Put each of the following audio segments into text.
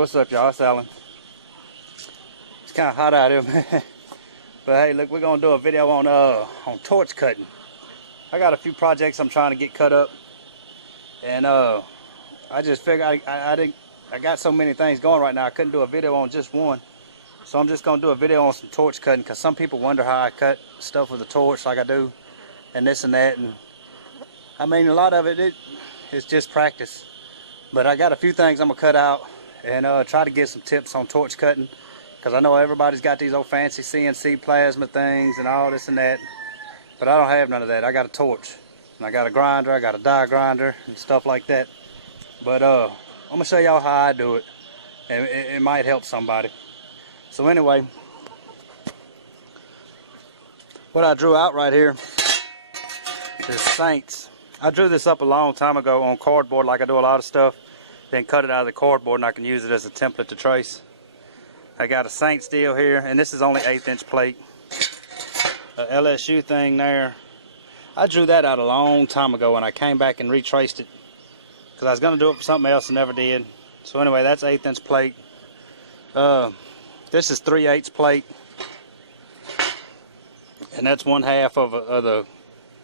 What's up, y'all? It's Alan. It's kind of hot out here, man. But hey, look, we're gonna do a video on torch cutting. I got a few projects I'm trying to get cut up, and I just figured I got so many things going right now. I couldn't do a video on just one, so I'm just gonna do a video on some torch cutting, because some people wonder how I cut stuff with a torch like I do, and this and that. And I mean, a lot of it's just practice. But I got a few things I'm gonna cut out and try to get some tips on torch cutting, because I know everybody's got these old fancy CNC plasma things and all this and that, but I don't have none of that. I got a torch, and I got a grinder, I got a die grinder and stuff like that. But I'm gonna show y'all how I do it, and it might help somebody. So anyway, what I drew out right here is saints. I drew this up a long time ago on cardboard, like I do a lot of stuff, then cut it out of the cardboard, and I can use it as a template to trace. I got a saint steel here, and this is only 1/8" plate. A LSU thing there. I drew that out a long time ago, and I came back and retraced it, because I was going to do it for something else and never did. So anyway, that's 1/8" plate. This is 3/8" plate, and that's 1/2 of the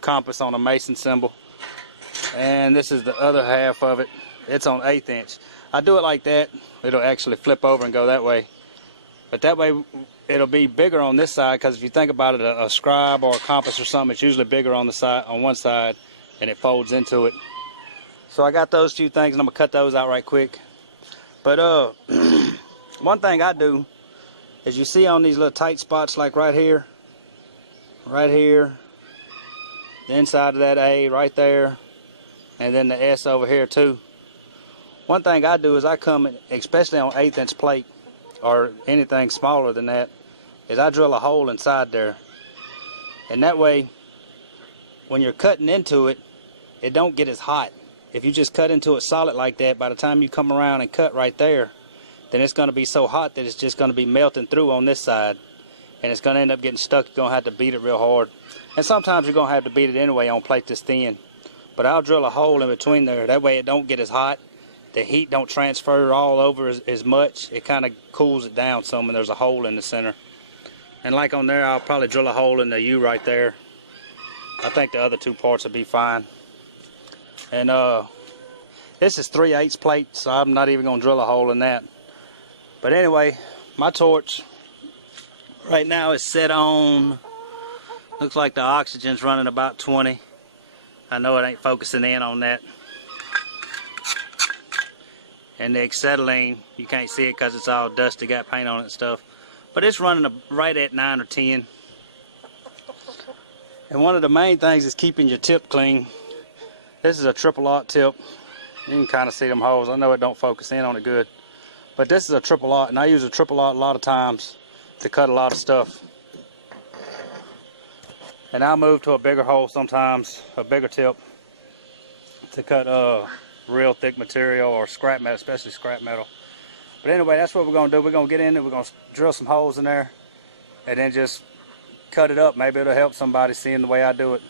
compass on a mason symbol. And this is the other half of it. It's on 1/8". I do it like that. It'll actually flip over and go that way. But that way it'll be bigger on this side, because if you think about it, a scribe or a compass or something, it's usually bigger on the side, on one side, and it folds into it. So I got those two things, and I'm gonna cut those out right quick. But one thing I do is, you see on these little tight spots, like right here, the inside of that A right there, and then the S over here too. One thing I do is I come, especially on 1/8" plate or anything smaller than that, is I drill a hole inside there. And that way, when you're cutting into it, it don't get as hot. If you just cut into it solid like that, by the time you come around and cut right there, then it's going to be so hot that it's just going to be melting through on this side, and it's going to end up getting stuck. You're going to have to beat it real hard. And sometimes you're going to have to beat it anyway on plate this thin. But I'll drill a hole in between there. That way it don't get as hot. The heat don't transfer all over as much. It kind of cools it down some, and there's a hole in the center. And like on there, I'll probably drill a hole in the U right there. I think the other two parts will be fine. And this is 3/8" plate, so I'm not even going to drill a hole in that. But anyway, my torch right now is set on, looks like the oxygen's running about 20. I know it ain't focusing in on that. And the acetylene, you can't see it because it's all dusty, got paint on it and stuff. But it's running right at 9 or 10. And one of the main things is keeping your tip clean. This is a 0.00 tip. You can kind of see them holes. I know it don't focus in on it good. But this is a 0.00, and I use a 0.00 a lot of times to cut a lot of stuff. And I'll move to a bigger hole sometimes, a bigger tip, to cut real thick material or scrap metal, especially scrap metal. But anyway, that's what we're going to do. We're going to get in it, we're going to drill some holes in there, and then just cut it up. Maybe it'll help somebody seeing the way I do it.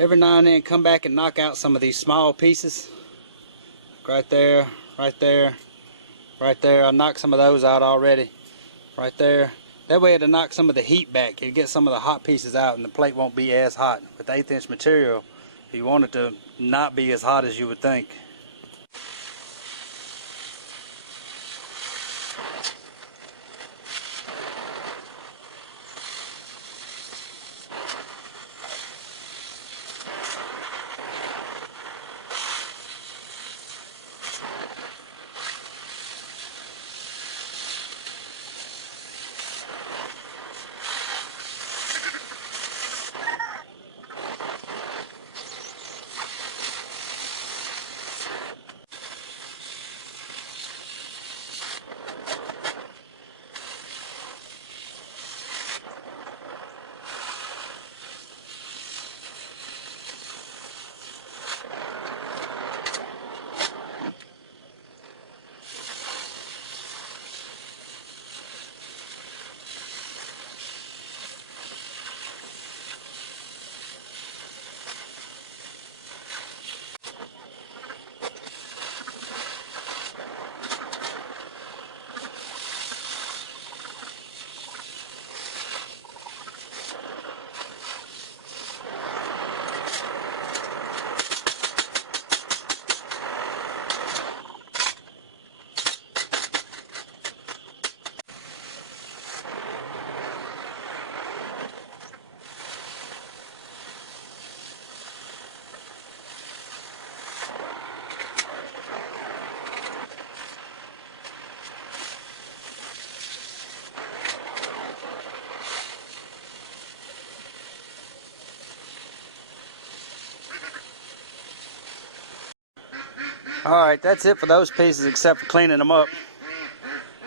every now and then come back and knock out some of these small pieces. Right there, right there, right there. I knocked some of those out already. Right there. That way it'll knock some of the heat back. It'll get some of the hot pieces out and the plate won't be as hot. With 1/8 inch material, you want it to not be as hot as you would think. Alright, that's it for those pieces except for cleaning them up.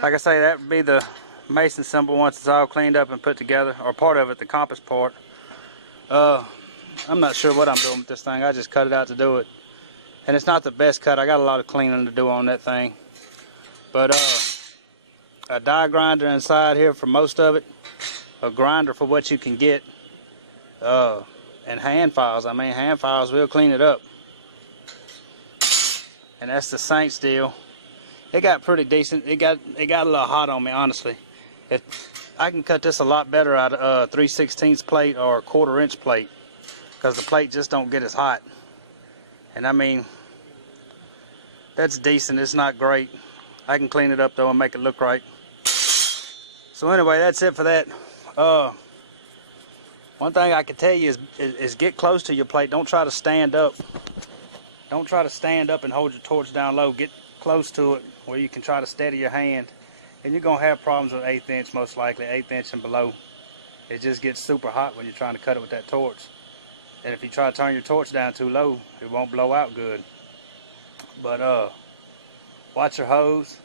Like I say, that would be the mason symbol once it's all cleaned up and put together, or part of it, the compass part. I'm not sure what I'm doing with this thing. I just cut it out to do it. And it's not the best cut. I got a lot of cleaning to do on that thing. But a die grinder inside here for most of it, a grinder for what you can get, and hand files. I mean, hand files will clean it up. And that's the Saints deal. It got pretty decent. It got a little hot on me, honestly. I can cut this a lot better out of 3/16 plate or a 1/4 inch plate, because the plate just don't get as hot. And I mean, that's decent. It's not great. I can clean it up though and make it look right. So anyway, that's it for that. One thing I can tell you is get close to your plate. Don't try to stand up. Don't try to stand up and hold your torch down low. Get close to it where you can try to steady your hand. And you're going to have problems with 1/8 inch, most likely, 1/8 inch and below. It just gets super hot when you're trying to cut it with that torch. And if you try to turn your torch down too low, it won't blow out good. But watch your hose.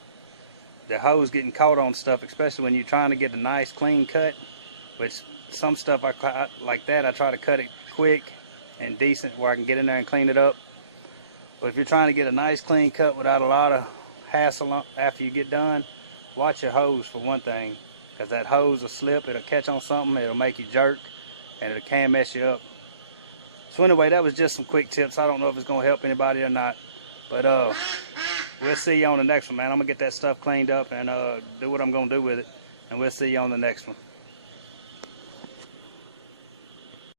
The hose getting caught on stuff, especially when you're trying to get a nice clean cut, which some stuff like that, I try to cut it quick and decent where I can get in there and clean it up. But if you're trying to get a nice clean cut without a lot of hassle after you get done, watch your hose for one thing, because that hose will slip, it'll catch on something, it'll make you jerk, and it can mess you up. So anyway, that was just some quick tips. I don't know if it's going to help anybody or not, but we'll see you on the next one, man. I'm going to get that stuff cleaned up and do what I'm going to do with it, and we'll see you on the next one.